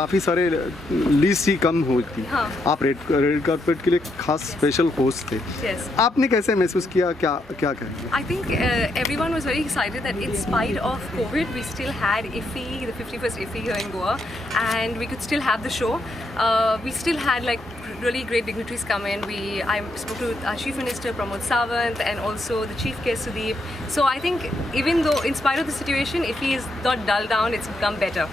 काफ़ी सारे लीस्ट ही कम हुई थी। हाँ। आप रेड कार्पेट के लिए खास स्पेशल होस्ट थे। Yes. आपने कैसे महसूस किया, क्या क्या कहेंगे? I think everyone was very excited that in spite of COVID, we still had IFFI, the 51st IFFI here in Goa, and we could still have the show. We still had like really great dignitaries come in. I spoke to our Chief Minister Pramod Sawant and also the Chief Guest Sudeep. So I think even though in spite of the situation, IFFI is not dulled down, it's become better.